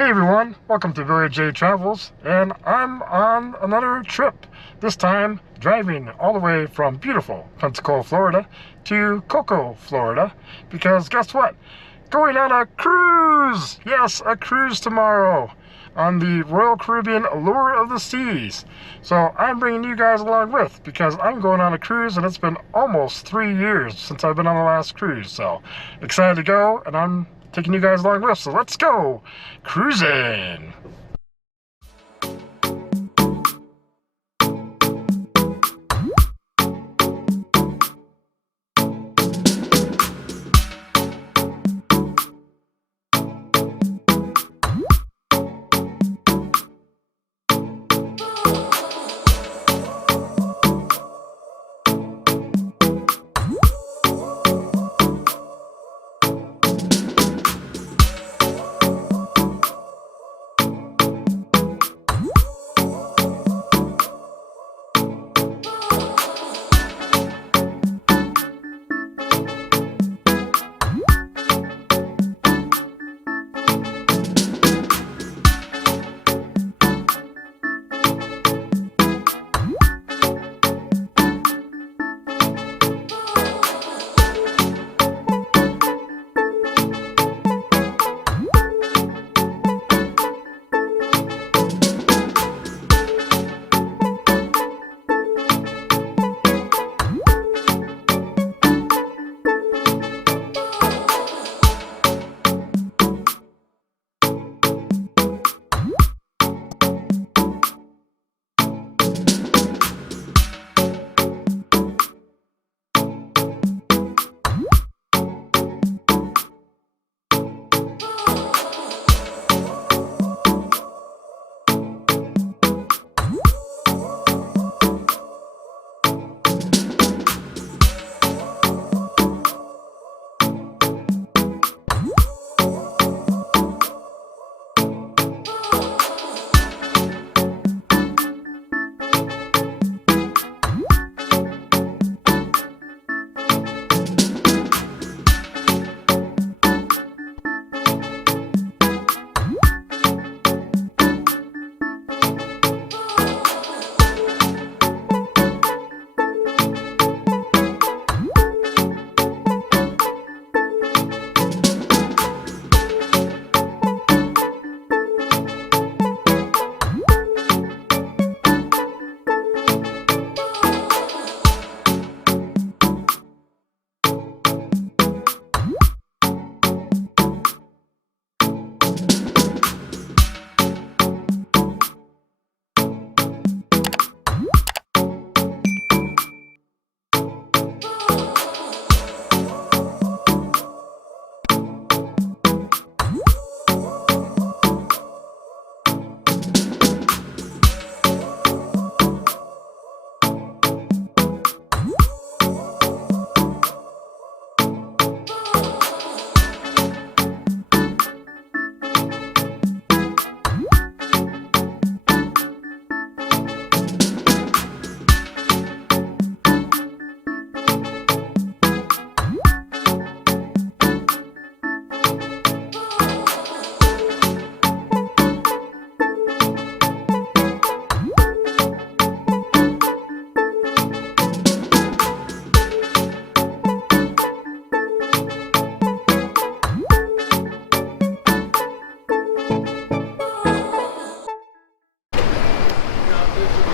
Hey everyone, welcome to Billy J Travels, and I'm on another trip. This time driving all the way from beautiful Pensacola, Florida to Cocoa, Florida, because guess what? Going on a cruise! Yes, a cruise tomorrow on the Royal Caribbean Allure of the Seas. So I'm bringing you guys along with, because I'm going on a cruise and it's been almost 3 years since I've been on the last cruise. So excited to go, and I'm taking you guys along with, so let's go cruising!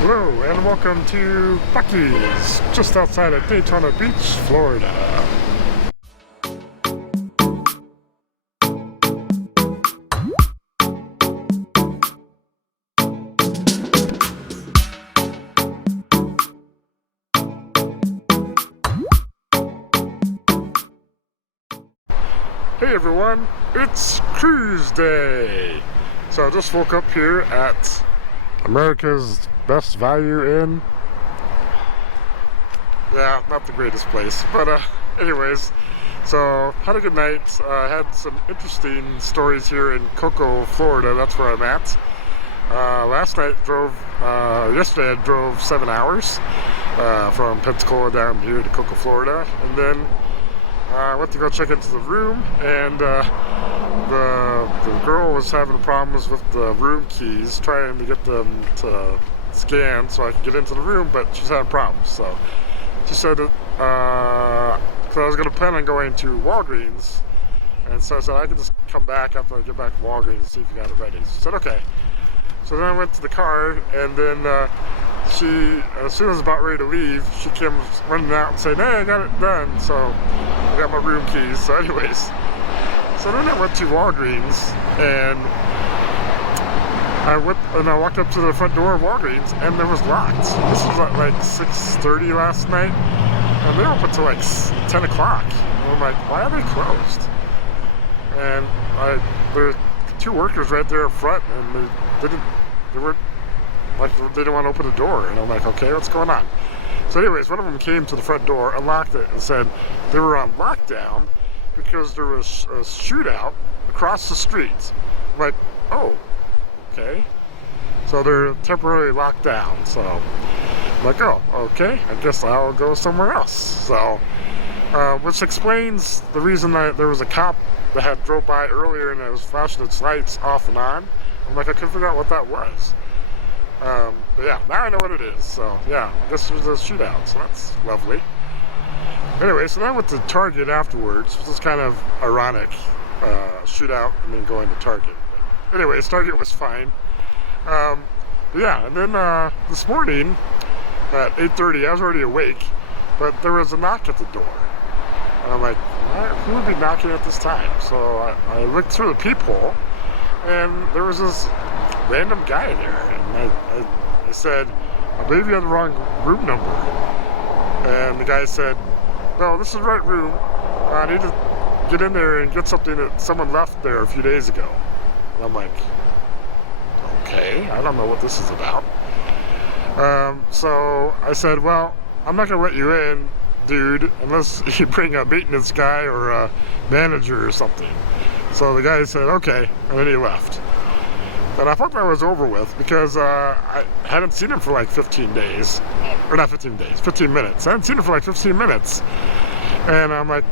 Hello and welcome to Buc-ees, just outside of Daytona Beach, Florida. Hey everyone, it's cruise day! So I just woke up here at America's Best Value Inn. Yeah, not the greatest place, but anyways, so had a good night. Had some interesting stories here in Cocoa, Florida. That's where I'm at. Yesterday I drove 7 hours from Pensacola down here to Cocoa, Florida, and then I went to go check into the room, and the girl was having problems with the room keys, trying to get them to scan so I could get into the room, but she's having problems. So she said that because I was going to plan on going to Walgreens, and so I said I could just come back after I get back to Walgreens and see if you got it ready. She said okay. So then I went to the car, and then she, as soon as I was about ready to leave, she came running out and saying, "Hey, I got it done." So I got my room keys. So anyways, so then I went to Walgreens, and I walked up to the front door of Walgreens, and it was locked. This was at like 6:30 last night, and they're open till like 10 o'clock. And I'm like, why are they closed? And there were two workers right there up front, and they weren't, like, they didn't want to open the door. And I'm like, okay, what's going on? So anyways, one of them came to the front door, unlocked it, and said they were on lockdown because there was a shootout across the street. I'm like, oh, okay. So they're temporarily locked down. So I'm like, oh, okay, I guess I'll go somewhere else. So, which explains the reason that there was a cop that had drove by earlier and it was flashing its lights off and on. I'm like, I couldn't figure out what that was. But yeah, now I know what it is. So yeah, this was a shootout, so that's lovely. Anyway, so then I went to Target afterwards, which is kind of ironic, shootout and then going to Target. But anyways, Target was fine. But yeah, and then this morning at 8:30, I was already awake, but there was a knock at the door. And I'm like, who would be knocking at this time? So I looked through the peephole, and there was this random guy there. And I said, I believe you have the wrong room number. And the guy said, no, this is the right room. I need to get in there and get something that someone left there a few days ago. And I'm like, okay, I don't know what this is about. So I said, well, I'm not going to let you in, dude, unless you bring a maintenance guy or a manager or something. So the guy said, okay, and then he left. And I thought that was over with because I hadn't seen him for like 15 days. Or not 15 days, 15 minutes. I hadn't seen him for like 15 minutes. And I'm like,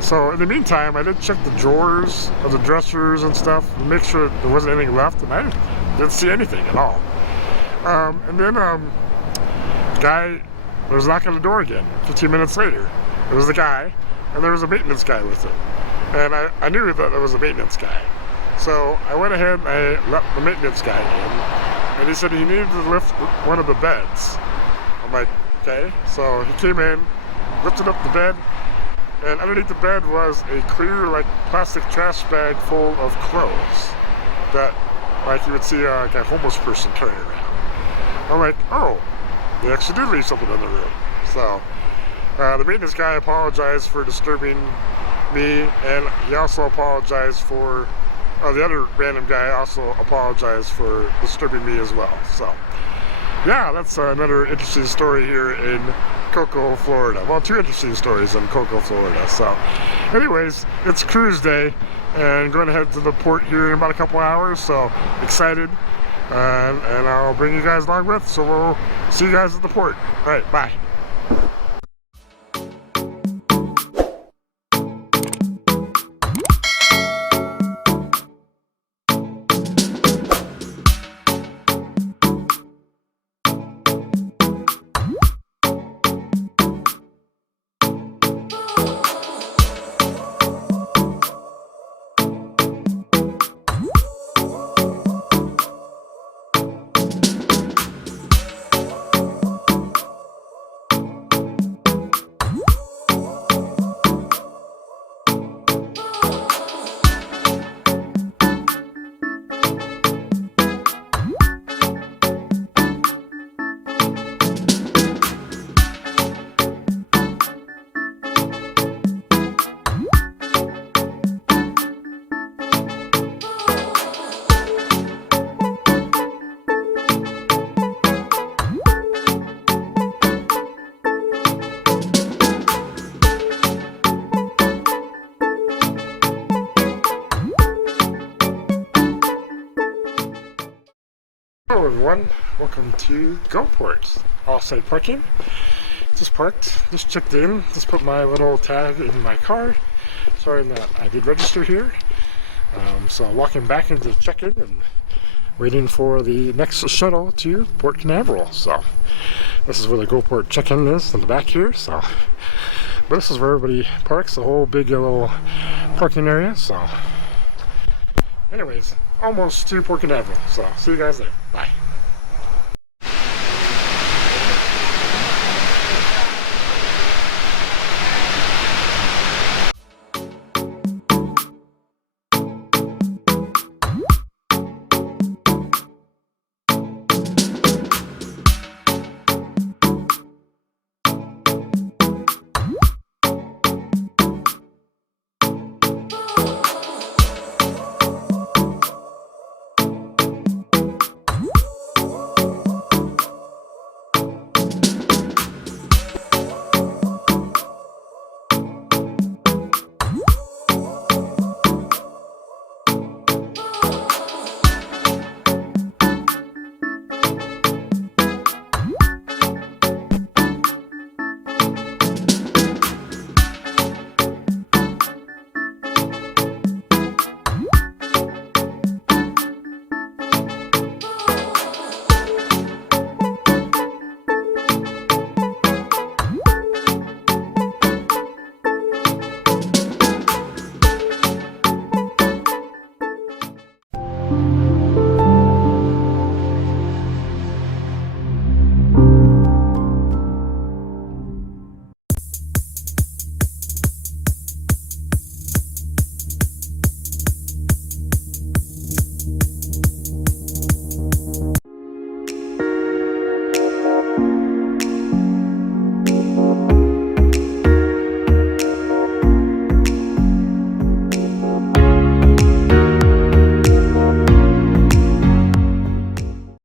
so in the meantime, I did check the drawers of the dressers and stuff and make sure there wasn't anything left, and I didn't see anything at all. And then guy was knocking on the door again 15 minutes later. It was the guy, and there was a maintenance guy with him. And I knew that it was a maintenance guy. So I went ahead and I let the maintenance guy in, and he said he needed to lift one of the beds. I'm like, okay. So he came in, lifted up the bed, and underneath the bed was a clear, like, plastic trash bag full of clothes that, like, you would see a homeless person carrying around. I'm like, oh, they actually did leave something in the room. So the maintenance guy apologized for disturbing me, and he also apologized for, the other random guy also apologized for disturbing me as well. So yeah, that's another interesting story here in Cocoa, Florida. Well, two interesting stories in Cocoa, Florida. So anyways, it's cruise day, and going to head to the port here in about a couple hours. So excited, and I'll bring you guys along with. So we'll see you guys at the port. All right, bye. Hello everyone, welcome to GoPort. Offsite parking. Just parked, just checked in, just put my little tag in my car, showing that I did register here. So walking back into the check-in and waiting for the next shuttle to Port Canaveral. So this is where the GoPort check-in is in the back here. So, but this is where everybody parks, the whole big little parking area. So anyways, almost to Port Canaveral. So see you guys there. Bye.